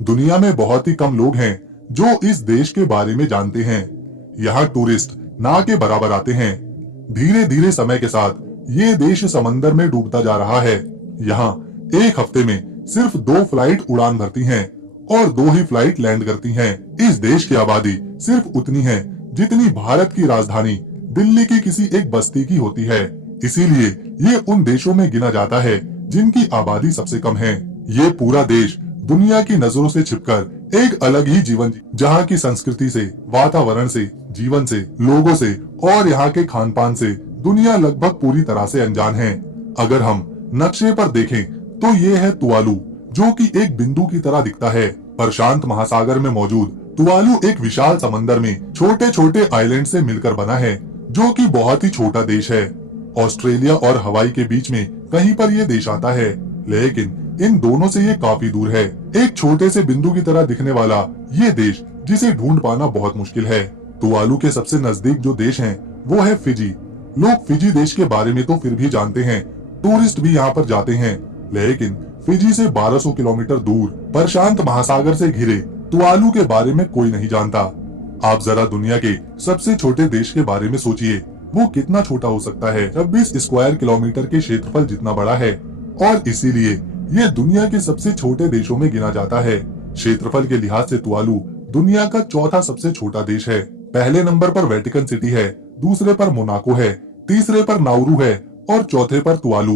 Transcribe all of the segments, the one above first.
दुनिया में बहुत ही कम लोग हैं जो इस देश के बारे में जानते हैं। यहाँ टूरिस्ट ना के बराबर आते हैं। धीरे धीरे समय के साथ ये देश समंदर में डूबता जा रहा है। यहाँ एक हफ्ते में सिर्फ 2 फ्लाइट उड़ान भरती हैं और 2 ही फ्लाइट लैंड करती हैं। इस देश की आबादी सिर्फ उतनी है जितनी भारत की राजधानी दिल्ली की किसी एक बस्ती की होती है। इसीलिए ये उन देशों में गिना जाता है जिनकी आबादी सबसे कम है। ये पूरा देश दुनिया की नजरों से छिपकर एक अलग ही जीवन जहाँ की संस्कृति से, वातावरण से, जीवन से, लोगों से और यहाँ के खान पान से दुनिया लगभग पूरी तरह से अनजान है। अगर हम नक्शे पर देखें तो ये है तुवालू, जो कि एक बिंदु की तरह दिखता है। प्रशांत महासागर में मौजूद तुवालू एक विशाल समंदर में छोटे छोटे आइलैंड से मिलकर बना है, जो कि बहुत ही छोटा देश है। ऑस्ट्रेलिया और हवाई के बीच में कहीं पर ये देश आता है, लेकिन इन दोनों से ये काफी दूर है। एक छोटे से बिंदु की तरह दिखने वाला ये देश जिसे ढूंढ पाना बहुत मुश्किल है। तुवालू के सबसे नजदीक जो देश है वो है फिजी। लोग फिजी देश के बारे में तो फिर भी जानते हैं, टूरिस्ट भी यहाँ पर जाते हैं, लेकिन फिजी से 1200 किलोमीटर दूर प्रशांत महासागर से घिरे तुवालू के बारे में कोई नहीं जानता। आप जरा दुनिया के सबसे छोटे देश के बारे में सोचिए, वो कितना छोटा हो सकता है। 26 स्क्वायर किलोमीटर के क्षेत्रफल जितना बड़ा है और इसीलिए ये दुनिया के सबसे छोटे देशों में गिना जाता है। क्षेत्रफल के लिहाज से तुवालू दुनिया का चौथा सबसे छोटा देश है। पहले नंबर पर वेटिकन सिटी है, दूसरे पर मोनाको है, तीसरे पर नाउरू है और चौथे पर तुवालू।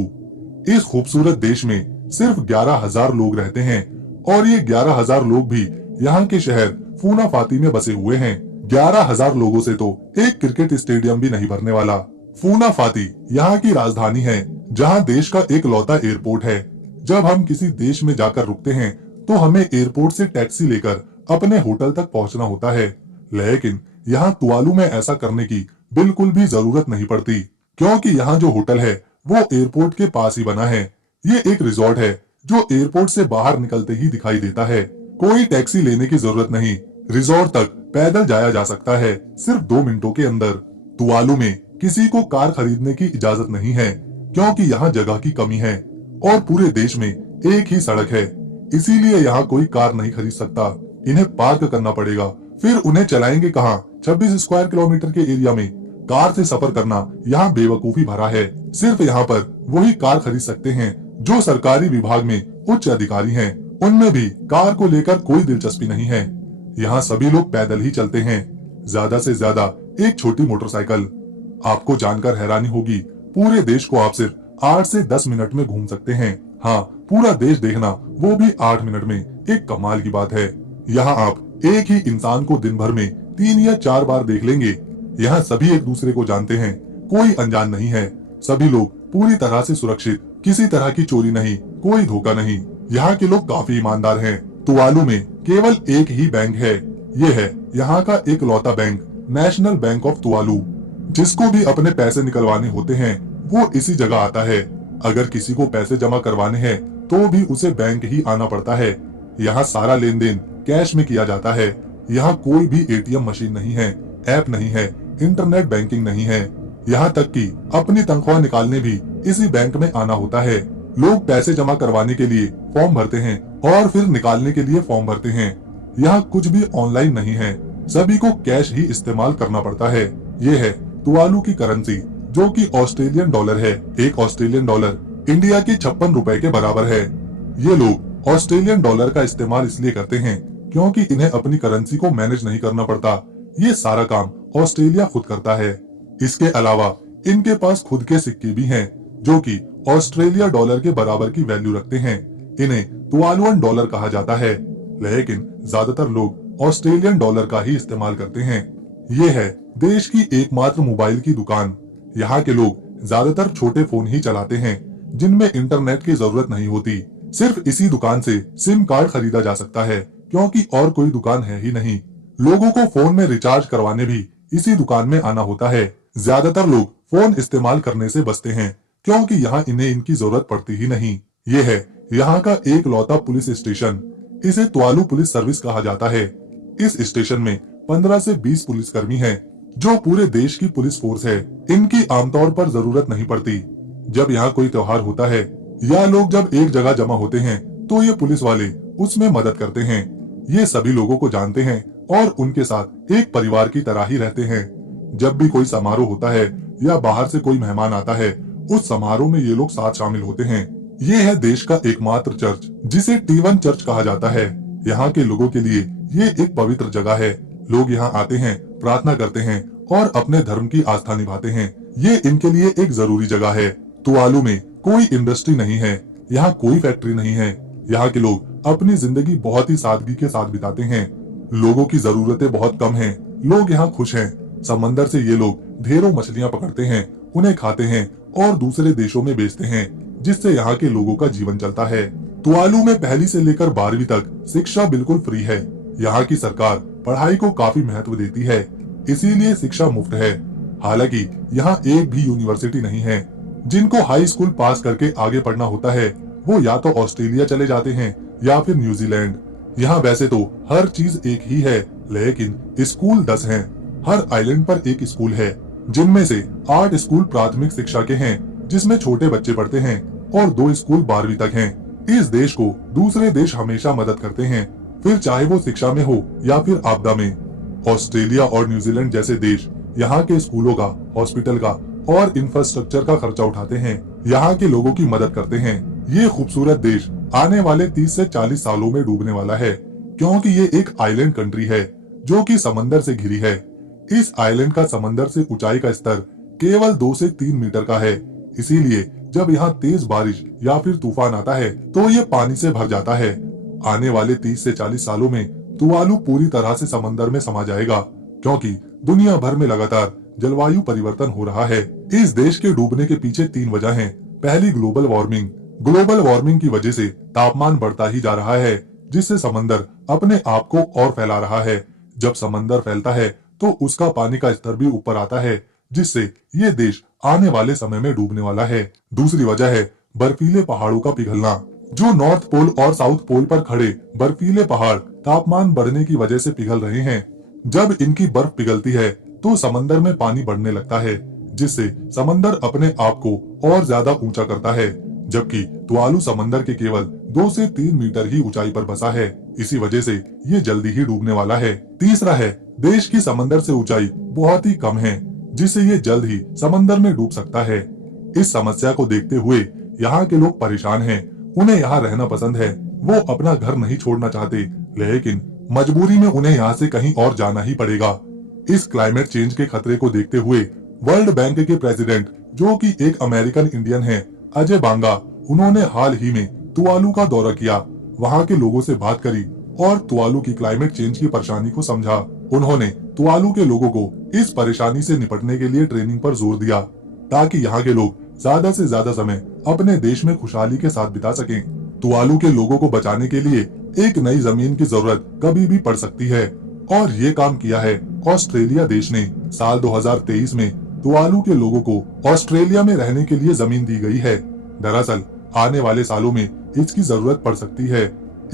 इस खूबसूरत देश में सिर्फ 11,000 लोग रहते हैं और ये 11,000 लोग भी यहाँ के शहर फूनाफाती में बसे हुए हैं। 11,000 लोगों से तो एक क्रिकेट स्टेडियम भी नहीं भरने वाला। फूनाफाती यहाँ की राजधानी है, जहाँ देश का एक लौता एयरपोर्ट है। जब हम किसी देश में जाकर रुकते हैं तो हमें एयरपोर्ट से टैक्सी लेकर अपने होटल तक पहुंचना होता है, लेकिन यहाँ तुवालू में ऐसा करने की बिल्कुल भी जरूरत नहीं पड़ती, क्योंकि यहाँ जो होटल है वो एयरपोर्ट के पास ही बना है। ये एक रिजॉर्ट है जो एयरपोर्ट से बाहर निकलते ही दिखाई देता है। कोई टैक्सी लेने की जरूरत नहीं, रिजॉर्ट तक पैदल जाया जा सकता है सिर्फ 2 मिनटों के अंदर। तुवालू में किसी को कार खरीदने की इजाजत नहीं है, क्योंकि यहाँ जगह की कमी है और पूरे देश में एक ही सड़क है, इसीलिए यहाँ कोई कार नहीं खरीद सकता। इन्हें पार्क करना पड़ेगा, फिर उन्हें चलाएंगे कहाँ। 26 स्क्वायर किलोमीटर के एरिया में कार से सफर करना यहाँ बेवकूफी भरा है। सिर्फ यहाँ पर वही कार खरीद सकते हैं जो सरकारी विभाग में उच्च अधिकारी हैं। उनमें भी कार को लेकर कोई दिलचस्पी नहीं है। यहाँ सभी लोग पैदल ही चलते हैं, ज्यादा से ज्यादा एक छोटी मोटरसाइकिल। आपको जानकर हैरानी होगी, पूरे देश को आप सिर्फ 8 से 10 मिनट में घूम सकते हैं। हाँ, पूरा देश देखना वो भी 8 मिनट में एक कमाल की बात है। यहाँ आप एक ही इंसान को दिन भर में 3 या 4 बार देख लेंगे। यहाँ सभी एक दूसरे को जानते हैं, कोई अनजान नहीं है। सभी लोग पूरी तरह से सुरक्षित, किसी तरह की चोरी नहीं, कोई धोखा नहीं। यहाँ के लोग काफी ईमानदार हैं। तुवालू में केवल एक ही बैंक है, ये है यहाँ का एक लौता bank, national bank of Tuvalu. जिसको भी अपने पैसे निकलवाने होते हैं वो इसी जगह आता है। अगर किसी को पैसे जमा करवाने हैं तो भी उसे बैंक ही आना पड़ता है। यहाँ सारा लेन देन कैश में किया जाता है। यहाँ कोई भी एटीएम मशीन नहीं है, ऐप नहीं है, इंटरनेट बैंकिंग नहीं है। यहाँ तक कि अपनी तनख्वाह निकालने भी इसी बैंक में आना होता है। लोग पैसे जमा करवाने के लिए फॉर्म भरते हैं और फिर निकालने के लिए फॉर्म भरते हैं। यहाँ कुछ भी ऑनलाइन नहीं है, सभी को कैश ही इस्तेमाल करना पड़ता है। ये है तुवालू की करेंसी, जो कि ऑस्ट्रेलियन डॉलर है। एक ऑस्ट्रेलियन डॉलर इंडिया के 56 रुपए के बराबर है। ये लोग ऑस्ट्रेलियन डॉलर का इस्तेमाल इसलिए करते हैं क्योंकि इन्हें अपनी करेंसी को मैनेज नहीं करना पड़ता। ये सारा काम ऑस्ट्रेलिया खुद करता है। इसके अलावा इनके पास खुद के सिक्के भी हैं, जो कि ऑस्ट्रेलिया डॉलर के बराबर की वैल्यू रखते हैं। इन्हें तुवालुअन डॉलर कहा जाता है, लेकिन ज्यादातर लोग ऑस्ट्रेलियन डॉलर का ही इस्तेमाल करते हैं। ये है देश की एकमात्र मोबाइल की दुकान। यहाँ के लोग ज्यादातर छोटे फोन ही चलाते हैं, जिनमें इंटरनेट की जरूरत नहीं होती। सिर्फ इसी दुकान से सिम कार्ड खरीदा जा सकता है, क्योंकि और कोई दुकान है ही नहीं। लोगों को फोन में रिचार्ज करवाने भी इसी दुकान में आना होता है। ज्यादातर लोग फोन इस्तेमाल करने से बचते हैं, क्योंकि यहाँ इन्हें इनकी जरूरत पड़ती ही नहीं। ये है यहाँ का एक लौता पुलिस स्टेशन। इसे तुवालू पुलिस सर्विस कहा जाता है। इस स्टेशन में 15 से 20 पुलिसकर्मी हैं, जो पूरे देश की पुलिस फोर्स है। इनकी आमतौर पर जरूरत नहीं पड़ती। जब यहाँ कोई त्योहार होता है या लोग जब एक जगह जमा होते हैं तो ये पुलिस वाले उसमें मदद करते हैं। ये सभी लोगों को जानते हैं और उनके साथ एक परिवार की तरह ही रहते हैं। जब भी कोई समारोह होता है या बाहर से कोई मेहमान आता है, उस समारोह में ये लोग साथ शामिल होते हैं। ये है देश का एकमात्र चर्च, जिसे T1 चर्च कहा जाता है। यहाँ के लोगों के लिए ये एक पवित्र जगह है। लोग यहाँ आते हैं, प्रार्थना करते हैं और अपने धर्म की आस्था निभाते हैं। ये इनके लिए एक जरूरी जगह है। तुवालू में कोई इंडस्ट्री नहीं है, यहाँ कोई फैक्ट्री नहीं है। यहाँ के लोग अपनी जिंदगी बहुत ही सादगी के साथ बिताते हैं। लोगों की जरूरतें बहुत कम हैं। लोग यहाँ खुश हैं। समंदर से ये लोग ढेरों मछलियाँ पकड़ते हैं, उन्हें खाते हैं और दूसरे देशों में बेचते हैं, जिससे यहाँ के लोगों का जीवन चलता है। तुवालू में पहली से लेकर 12वीं तक शिक्षा बिल्कुल फ्री है। यहाँ की सरकार पढ़ाई को काफी महत्व देती है, इसीलिए शिक्षा मुफ्त है। हालांकि यहाँ एक भी यूनिवर्सिटी नहीं है। जिनको हाई स्कूल पास करके आगे पढ़ना होता है, वो या तो ऑस्ट्रेलिया चले जाते हैं या फिर न्यूजीलैंड। यहाँ वैसे तो हर चीज एक ही है, लेकिन स्कूल 10 हैं। हर आइलैंड पर एक स्कूल है, जिनमें से 8 स्कूल प्राथमिक शिक्षा के हैं, जिसमें छोटे बच्चे पढ़ते हैं, और 2 स्कूल 12वीं तक हैं। इस देश को दूसरे देश हमेशा मदद करते हैं, फिर चाहे वो शिक्षा में हो या फिर आपदा में। ऑस्ट्रेलिया और न्यूजीलैंड जैसे देश यहाँ के स्कूलों का, हॉस्पिटल का और इंफ्रास्ट्रक्चर का खर्चा उठाते हैं, यहाँ के लोगों की मदद करते हैं। ये खूबसूरत देश आने वाले 30 से 40 सालों में डूबने वाला है, क्योंकि ये एक आइलैंड कंट्री है जो कि समंदर से घिरी है। इस आइलैंड का समंदर से ऊंचाई का स्तर केवल 2 से 3 मीटर का है, इसीलिए जब यहाँ तेज बारिश या फिर तूफान आता है तो ये पानी से भर जाता है। आने वाले 30 से 40 सालों में तुवालू पूरी तरह से समंदर में समा जाएगा, क्योंकि दुनिया भर में लगातार जलवायु परिवर्तन हो रहा है। इस देश के डूबने के पीछे 3 वजह हैं। पहली, ग्लोबल वार्मिंग। ग्लोबल वार्मिंग की वजह से तापमान बढ़ता ही जा रहा है, जिससे समंदर अपने आप को और फैला रहा है। जब समंदर फैलता है तो उसका पानी का स्तर भी ऊपर आता है, जिससे ये देश आने वाले समय में डूबने वाला है। दूसरी वजह है बर्फीले पहाड़ों का पिघलना। जो नॉर्थ पोल और साउथ पोल पर खड़े बर्फीले पहाड़ तापमान बढ़ने की वजह से पिघल रहे हैं। जब इनकी बर्फ पिघलती है तो समंदर में पानी बढ़ने लगता है, जिससे समंदर अपने आप को और ज्यादा ऊंचा करता है, जबकि तुवालू समंदर के केवल 2 से 3 मीटर ही ऊंचाई पर बसा है। इसी वजह से ये जल्दी ही डूबने वाला है। तीसरा है, देश की समंदर से ऊंचाई बहुत ही कम है, जिससे ये जल्द ही समंदर में डूब सकता है। इस समस्या को देखते हुए यहाँ के लोग परेशान हैं। उन्हें यहाँ रहना पसंद है, वो अपना घर नहीं छोड़ना चाहते, लेकिन मजबूरी में उन्हें यहाँ से कहीं और जाना ही पड़ेगा। इस क्लाइमेट चेंज के खतरे को देखते हुए वर्ल्ड बैंक के प्रेसिडेंट, जो कि एक अमेरिकन इंडियन है, अजय बांगा, उन्होंने हाल ही में तुवालू का दौरा किया, वहाँ के लोगों से बात करी और तुवालू की क्लाइमेट चेंज की परेशानी को समझा। उन्होंने तुवालू के लोगों को इस परेशानी से निपटने के लिए ट्रेनिंग पर जोर दिया, ताकि यहाँ के लोग ज्यादा से ज्यादा समय अपने देश में खुशहाली के साथ बिता सकें। तुवालू के लोगों को बचाने के लिए एक नई जमीन की जरूरत कभी भी पड़ सकती है, और ये काम किया है ऑस्ट्रेलिया देश ने। साल 2023 में तुवालू के लोगों को ऑस्ट्रेलिया में रहने के लिए जमीन दी गई है। दरअसल आने वाले सालों में इसकी जरूरत पड़ सकती है।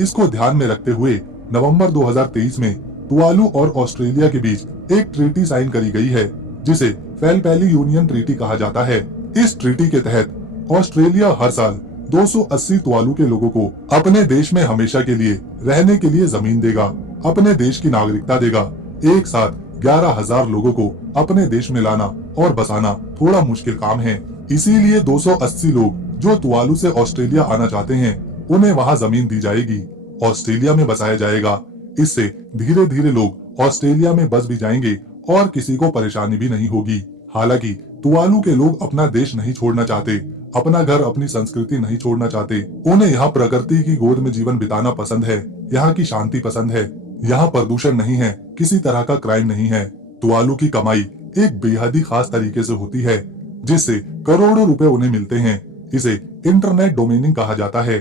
इसको ध्यान में रखते हुए नवंबर 2023 में तुवालू और ऑस्ट्रेलिया के बीच एक ट्रीटी साइन करी गई है, जिसे फेलपैली यूनियन ट्रीटी कहा जाता है। इस ट्रीटी के तहत ऑस्ट्रेलिया हर साल 280 तुवालू के लोगों को अपने देश में हमेशा के लिए रहने के लिए जमीन देगा, अपने देश की नागरिकता देगा। एक साथ 11,000 लोगों को अपने देश में लाना और बसाना थोड़ा मुश्किल काम है, इसीलिए 280 लोग जो तुवालू से ऑस्ट्रेलिया आना चाहते हैं, उन्हें वहाँ जमीन दी जाएगी, ऑस्ट्रेलिया में बसाया जाएगा। इससे धीरे धीरे लोग ऑस्ट्रेलिया में बस भी जाएंगे और किसी को परेशानी भी नहीं होगी। हालांकि तुवालू के लोग अपना देश नहीं छोड़ना चाहते, अपना घर, अपनी संस्कृति नहीं छोड़ना चाहते। उन्हें यहाँ प्रकृति की गोद में जीवन बिताना पसंद है, यहाँ की शांति पसंद है, यहाँ प्रदूषण नहीं है, किसी तरह का क्राइम नहीं है। तुवालू की कमाई एक बेहद ही खास तरीके से होती है, जिससे करोड़ों रुपए उन्हें मिलते हैं। इसे इंटरनेट डोमेनिंग कहा जाता है।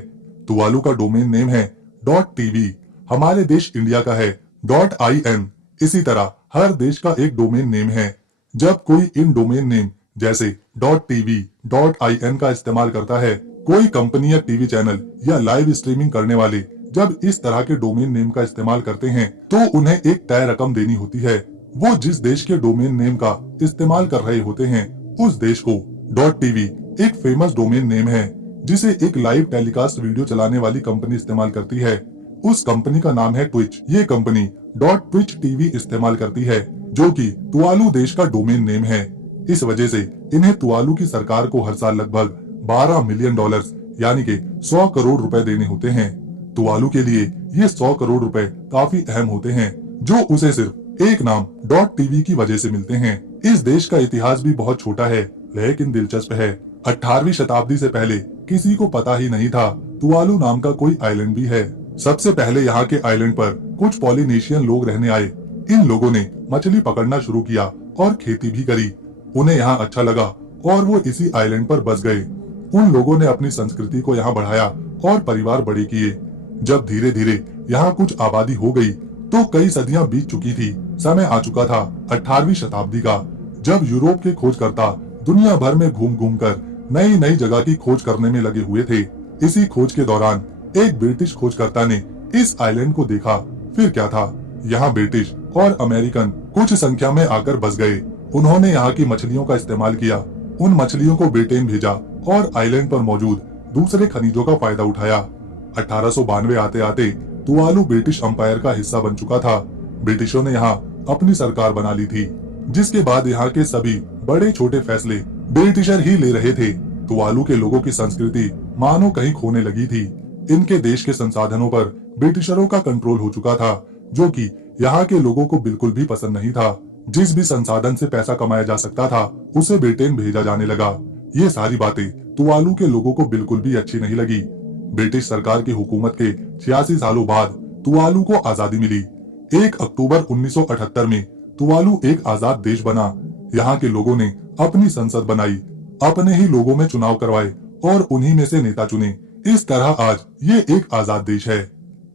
तुवालू का डोमेन नेम है .tv, हमारे देश इंडिया का है .in। इसी तरह हर देश का एक डोमेन नेम है। जब कोई इन डोमेन नेम जैसे .tv, .in का इस्तेमाल करता है, कोई कंपनी या टीवी चैनल या लाइव स्ट्रीमिंग करने वाले जब इस तरह के डोमेन नेम का इस्तेमाल करते हैं, तो उन्हें एक तय रकम देनी होती है। वो जिस देश के डोमेन नेम का इस्तेमाल कर रहे होते हैं, उस देश को .tv एक फेमस डोमेन नेम है, जिसे एक लाइव टेलीकास्ट वीडियो चलाने वाली कंपनी इस्तेमाल करती है। उस कंपनी का नाम है ट्विच। ये कंपनी .ट्विच टीवी इस्तेमाल करती है, जो कि तुवालू देश का डोमेन नेम है। इस वजह से इन्हें तुवालू की सरकार को हर साल लगभग $12 मिलियन यानी कि 100 करोड़ रुपए देने होते हैं। तुवालू के लिए ये 100 करोड़ रुपए काफी अहम होते हैं, जो उसे सिर्फ एक नाम .टीवी की वजह से मिलते हैं। इस देश का इतिहास भी बहुत छोटा है, लेकिन दिलचस्प है। 18वीं शताब्दी से पहले किसी को पता ही नहीं था तुवालू नाम का कोई आइलैंड भी है। सबसे पहले यहाँ के आइलैंड पर कुछ पॉलिनेशियन लोग रहने आए। इन लोगों ने मछली पकड़ना शुरू किया और खेती भी करी। उन्हें यहाँ अच्छा लगा और वो इसी आइलैंड पर बस गए। उन लोगों ने अपनी संस्कृति को यहाँ बढ़ाया और परिवार बड़े किए। जब धीरे धीरे यहाँ कुछ आबादी हो गई तो कई सदियां बीत चुकी थी। समय आ चुका था 18वीं शताब्दी का, जब यूरोप के खोजकर्ता दुनिया भर में घूम घूम कर नई नई जगह की खोज करने में लगे हुए थे। इसी खोज के दौरान एक ब्रिटिश खोजकर्ता ने इस आइलैंड को देखा। फिर क्या था, यहाँ ब्रिटिश और अमेरिकन कुछ संख्या में आकर बस गए। उन्होंने यहाँ की मछलियों का इस्तेमाल किया। उन मछलियों को ब्रिटेन भेजा और आइलैंड पर मौजूद दूसरे खनिजों का फायदा उठाया। 1892 आते आते तुवालू ब्रिटिश अंपायर का हिस्सा बन चुका था। ब्रिटिशों ने यहाँ अपनी सरकार बना ली थी, जिसके बाद यहाँ के सभी बड़े छोटे फैसले ब्रिटिशर ही ले रहे थे। तुवालू के लोगों की संस्कृति मानो कहीं खोने लगी थी। इनके देश के संसाधनों पर ब्रिटिशरों का कंट्रोल हो चुका था, जो कि यहाँ के लोगों को बिल्कुल भी पसंद नहीं था। जिस भी संसाधन से पैसा कमाया जा सकता था, उसे ब्रिटेन भेजा जाने लगा। ये सारी बातें तुवालू के लोगों को बिल्कुल भी अच्छी नहीं लगी। ब्रिटिश सरकार की हुकूमत के 86 सालों बाद तुवालू को आजादी मिली। 1 अक्टूबर 1978 में तुवालू एक आजाद देश बना। यहाँ के लोगों ने अपनी संसद बनाई, अपने ही लोगों में चुनाव करवाए और उन्हीं में से नेता चुने। इस तरह आज ये एक आजाद देश है।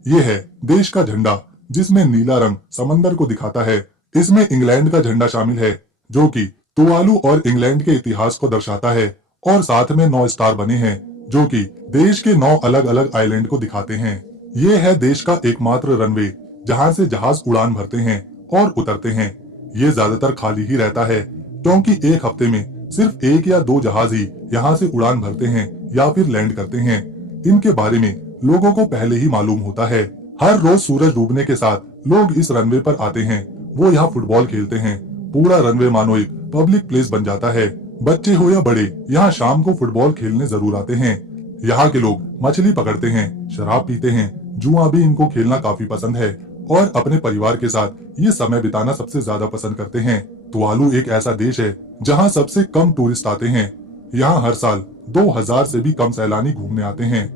ये है देश का झंडा, जिसमें नीला रंग समंदर को दिखाता है। इसमें इंग्लैंड का झंडा शामिल है, जो कि तुवालू और इंग्लैंड के इतिहास को दर्शाता है। और साथ में 9 स्टार बने हैं, जो कि देश के 9 अलग अलग आइलैंड को दिखाते हैं। ये है देश का एकमात्र रनवे, जहाँ से जहाज उड़ान भरते हैं और उतरते हैं। ये ज्यादातर खाली ही रहता है, क्योंकि एक हफ्ते में सिर्फ 1 या 2 जहाज ही यहाँ से उड़ान भरते हैं या फिर लैंड करते हैं। इनके बारे में लोगों को पहले ही मालूम होता है। हर रोज सूरज डूबने के साथ लोग इस रनवे पर आते हैं। वो यहाँ फुटबॉल खेलते हैं। पूरा रनवे मानो एक पब्लिक प्लेस बन जाता है। बच्चे हो या बड़े, यहाँ शाम को फुटबॉल खेलने जरूर आते हैं। यहाँ के लोग मछली पकड़ते हैं, शराब पीते हैं, जुआ भी इनको खेलना काफी पसंद है और अपने परिवार के साथ ये समय बिताना सबसे ज्यादा पसंद करते हैं। तुवालू एक ऐसा देश है जहाँ सबसे कम टूरिस्ट आते हैं। यहाँ हर साल 2000 से भी कम सैलानी घूमने आते हैं।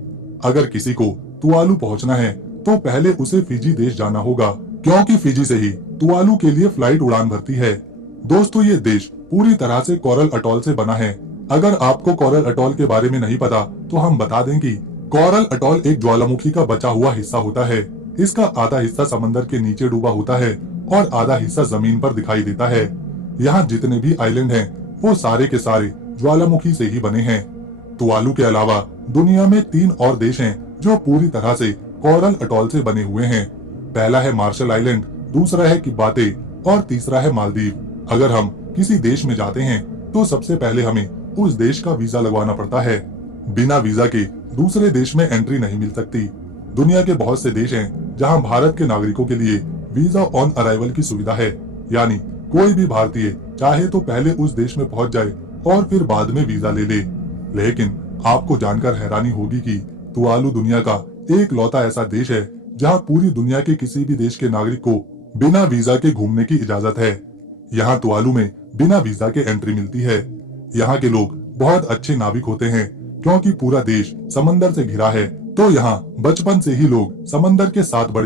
अगर किसी को तुवालू पहुँचना है तो पहले उसे फिजी देश जाना होगा, क्योंकि फिजी से ही तुवालू के लिए फ्लाइट उड़ान भरती है। दोस्तों, ये देश पूरी तरह से कोरल अटॉल से बना है। अगर आपको कोरल अटॉल के बारे में नहीं पता तो हम बता दें कि कोरल अटॉल एक ज्वालामुखी का बचा हुआ हिस्सा होता है। इसका आधा हिस्सा समंदर के नीचे डूबा होता है और आधा हिस्सा जमीन पर दिखाई देता है। यहाँ जितने भी आइलैंड हैं, वो सारे के सारे ज्वालामुखी से ही बने हैं। तुवालू के अलावा दुनिया में 3 और देश हैं जो पूरी तरह से कोरल अटॉल से बने हुए हैं। पहला है मार्शल आइलैंड, दूसरा है किबाते और तीसरा है मालदीव। अगर हम किसी देश में जाते हैं तो सबसे पहले हमें उस देश का वीजा लगवाना पड़ता है। बिना वीजा के दूसरे देश में एंट्री नहीं मिल सकती। दुनिया के बहुत से देश हैं जहां भारत के नागरिकों के लिए वीजा ऑन अराइवल की सुविधा है, यानी कोई भी भारतीय चाहे तो पहले उस देश में पहुंच जाए और फिर बाद में वीजा ले ले। लेकिन आपको जानकर हैरानी होगी कि तुवालू दुनिया का एक लौता ऐसा देश है जहां पूरी दुनिया के किसी भी देश के नागरिक को बिना वीजा के घूमने की इजाजत है। यहाँ तुवालू में बिना वीजा के एंट्री मिलती है। यहाँ के लोग बहुत अच्छे नाविक होते हैं, क्योंकि पूरा देश समंदर से घिरा है, तो यहाँ बचपन से ही लोग समंदर के साथ बड़े